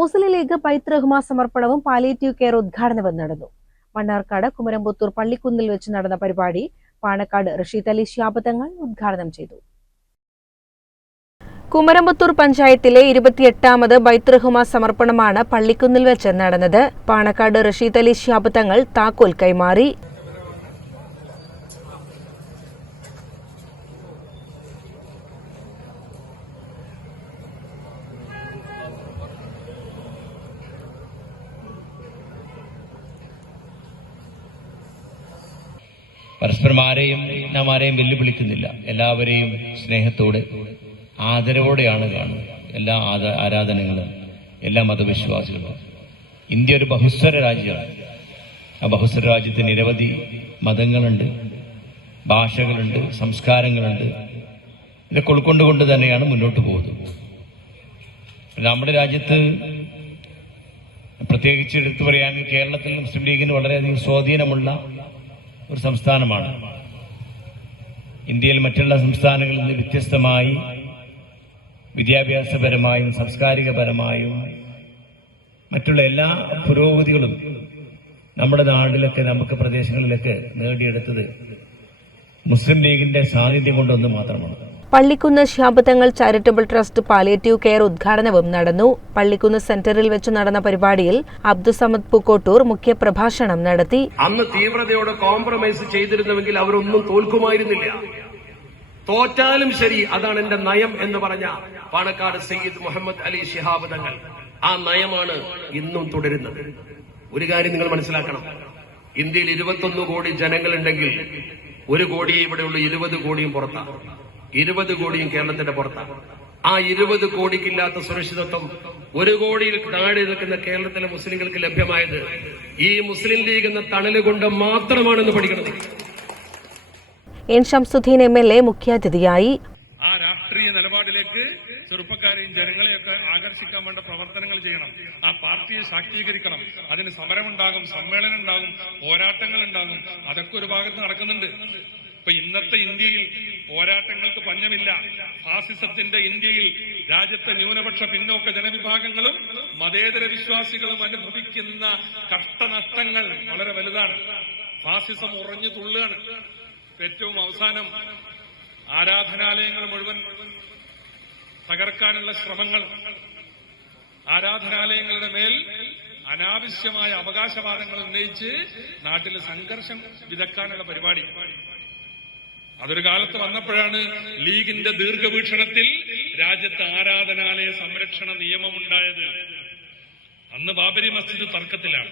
മുസ്ലിം league ബൈത്ത് റഹ്മ സമർപ്പണവും palliative care ഉദ്ഘാടനവും നടന്നു. മണ്ണാർക്കാട് കുമരംപുത്തൂർ പള്ളിക്കുന്നിൽ വെച്ച് നടന്ന പരിപാടി പാണക്കാട് റഷീദ് അലി ശിഹാബ് തങ്ങൾ ഉദ്ഘാടനം ചെയ്തു. കുമരംപുത്തൂർ പഞ്ചായത്തിലെ 28ാമത് ബൈത്ത് റഹ്മ സമർപ്പണമാണ് പള്ളിക്കുന്നിൽ വെച്ച് നടന്നത്. പാണക്കാട് റഷീദ് അലി ശിഹാബ് തങ്ങൾ താക്കോൽ കൈമാറി. പരസ്പരം നാം ആരെയും വെല്ലുവിളിക്കുന്നില്ല. എല്ലാവരെയും സ്നേഹത്തോടെ ആദരവോടെയാണ് കാണുന്നത്. എല്ലാ ആരാധനകളും എല്ലാ മതവിശ്വാസികളും. ഇന്ത്യ ഒരു ബഹുസ്വര രാജ്യമാണ്. ആ ബഹുസ്വര രാജ്യത്ത് നിരവധി മതങ്ങളുണ്ട്, ഭാഷകളുണ്ട്, സംസ്കാരങ്ങളുണ്ട്. ഇതൊക്കെ ഉൾക്കൊണ്ടുകൊണ്ട് തന്നെയാണ് മുന്നോട്ട് പോകുന്നത്. നമ്മുടെ രാജ്യത്ത് പ്രത്യേകിച്ച് എടുത്തു പറയുകയാണെങ്കിൽ കേരളത്തിൽ മുസ്ലിം ലീഗിന് വളരെയധികം സ്വാധീനമുള്ള ഒരു സംസ്ഥാനമാണ്. ഇന്ത്യയിൽ മറ്റുള്ള സംസ്ഥാനങ്ങളിൽ നിന്ന് വ്യത്യസ്തമായി വിദ്യാഭ്യാസപരമായും സാംസ്കാരികപരമായും മറ്റുള്ള എല്ലാ പുരോഗതികളും നമ്മുടെ നാട്ടിലൊക്കെ നമുക്ക് പ്രദേശങ്ങളിലൊക്കെ നേടിയെടുത്തത് മുസ്ലിം ലീഗിന്റെ സാന്നിധ്യം കൊണ്ടൊന്നും മാത്രമാണ്. Pallikkunnu Shihab Thangal charitable trust palliative care ഉദ്ഘാടനവും നടന്നു. പള്ളിക്കുന്ന് സെന്ററിൽ വെച്ച് നടന്ന പരിപാടിയിൽ അബ്ദുസമദ് പൂക്കോട്ടൂർ മുഖ്യപ്രഭാഷണം നടത്തി. അന്ന് തീവ്രതയോടെ കോംപ്രമൈസ് ചെയ്തിരുന്നുവെങ്കിൽ അവരൊന്നും തോൽക്കുമായിരുന്നില്ല. തോറ്റാലും ശരി, അതാണ് എന്റെ നയം എന്ന് പറഞ്ഞ പാണക്കാട് സയ്യിദ് മുഹമ്മദ് അലി ശിഹാബ് തങ്ങൾ ആ നയമാണ് ഇന്നും തുടരുന്നത്. ഒരു കാര്യം നിങ്ങൾ മനസ്സിലാക്കണം, ഇന്ത്യയിൽ 21 കോടി ജനങ്ങളുണ്ടെങ്കിൽ 1 കോടിയെ ഇവിടെയുള്ള 20 കോടിയും പുറത്താണ്. 20 കോടിയും കേരളത്തിന്റെ പുറത്താണ്. ആ 20 കോടിക്കില്ലാത്ത സുരക്ഷിതത്വം 1 കോടിയിൽ താഴെ നിൽക്കുന്ന കേരളത്തിലെ മുസ്ലിങ്ങൾക്ക് ലഭ്യമായത് ഈ മുസ്ലിം ലീഗ് എന്ന തണല് കൊണ്ട് മാത്രമാണെന്ന് പഠിക്കണം. എൻ ശംസുദ്ദീൻ MLA മുഖ്യാതിഥിയായി. ആ രാഷ്ട്രീയ നിലപാടിലേക്ക് ചെറുപ്പക്കാരെയും ജനങ്ങളെയൊക്കെ ആകർഷിക്കാൻ വേണ്ട പ്രവർത്തനങ്ങൾ ചെയ്യണം. ആ പാർട്ടിയെ ശാക്തീകരിക്കണം. അതിന് സമരമുണ്ടാകും, സമ്മേളനം ഉണ്ടാകും, പോരാട്ടങ്ങൾ ഉണ്ടാകും. അതൊക്കെ ഒരു ഭാഗത്ത് നടക്കുന്നുണ്ട്. ഇപ്പൊ ഇന്നത്തെ ഇന്ത്യയിൽ പോരാട്ടങ്ങൾക്ക് പഞ്ഞമില്ല. ഫാസിസത്തിന്റെ ഇന്ത്യയിൽ രാജ്യത്തെ ന്യൂനപക്ഷ പിന്നോക്ക ജനവിഭാഗങ്ങളും മതേതര വിശ്വാസികളും അനുഭവിക്കുന്ന കഷ്ടനഷ്ടങ്ങൾ വളരെ വലുതാണ്. ഫാസിസം ഉറഞ്ഞു തുള്ളുകയാണ്. ഏറ്റവും അവസാനം ആരാധനാലയങ്ങൾ മുഴുവൻ തകർക്കാനുള്ള ശ്രമങ്ങൾ, ആരാധനാലയങ്ങളുടെ മേൽ അനാവശ്യമായ അവകാശവാദങ്ങൾ ഉന്നയിച്ച് നാട്ടിൽ സംഘർഷം വിതക്കാനുള്ള പരിപാടി. അതൊരു കാലത്ത് വന്നപ്പോഴാണ് ലീഗിന്റെ ദീർഘവീക്ഷണത്തിൽ രാജ്യത്ത് ആരാധനാലയ സംരക്ഷണ നിയമമുണ്ടായത്. അന്ന് ബാബരി മസ്ജിദ് തർക്കത്തിലാണ്.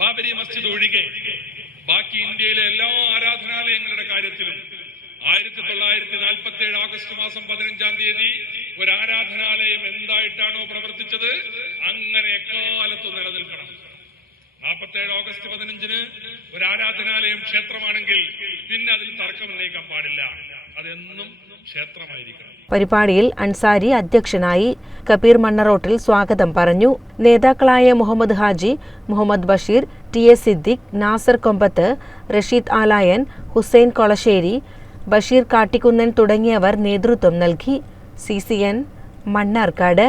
ബാബരി മസ്ജിദ് ഒഴികെ ബാക്കി ഇന്ത്യയിലെ എല്ലാ ആരാധനാലയങ്ങളുടെ കാര്യത്തിലും 1947 ആഗസ്റ്റ് മാസം 15-ാം തീയതി ഒരു ആരാധനാലയം എന്തായിട്ടാണോ പ്രവർത്തിച്ചത് അങ്ങനെ എക്കാലത്തും നിലനിൽക്കണം. 47 ഓഗസ്റ്റ് 15-ന് ഒരു ആരാധനാലയം ക്ഷേത്രമാണെങ്കിൽ പിന്നെ അതിൽ തർക്കം ഉന്നയിക്കാൻ പാടില്ല. അതെന്നും ക്ഷേത്രമായിരിക്കണം. പരിപാടിയിൽ അൻസാരി അധ്യക്ഷനായി. കബീർ മണ്ണറോട്ടിൽ സ്വാഗതം പറഞ്ഞു. നേതാക്കളായ മുഹമ്മദ് ഹാജി, മുഹമ്മദ് ബഷീർ, TS സിദ്ദിഖ്, നാസർ കൊമ്പത്ത്, റഷീദ് ആലായൻ, ഹുസൈൻ കൊളശ്ശേരി, ബഷീർ കാട്ടിക്കുന്നൻ തുടങ്ങിയവർ നേതൃത്വം നൽകി. CCN മണ്ണാർക്കാട്.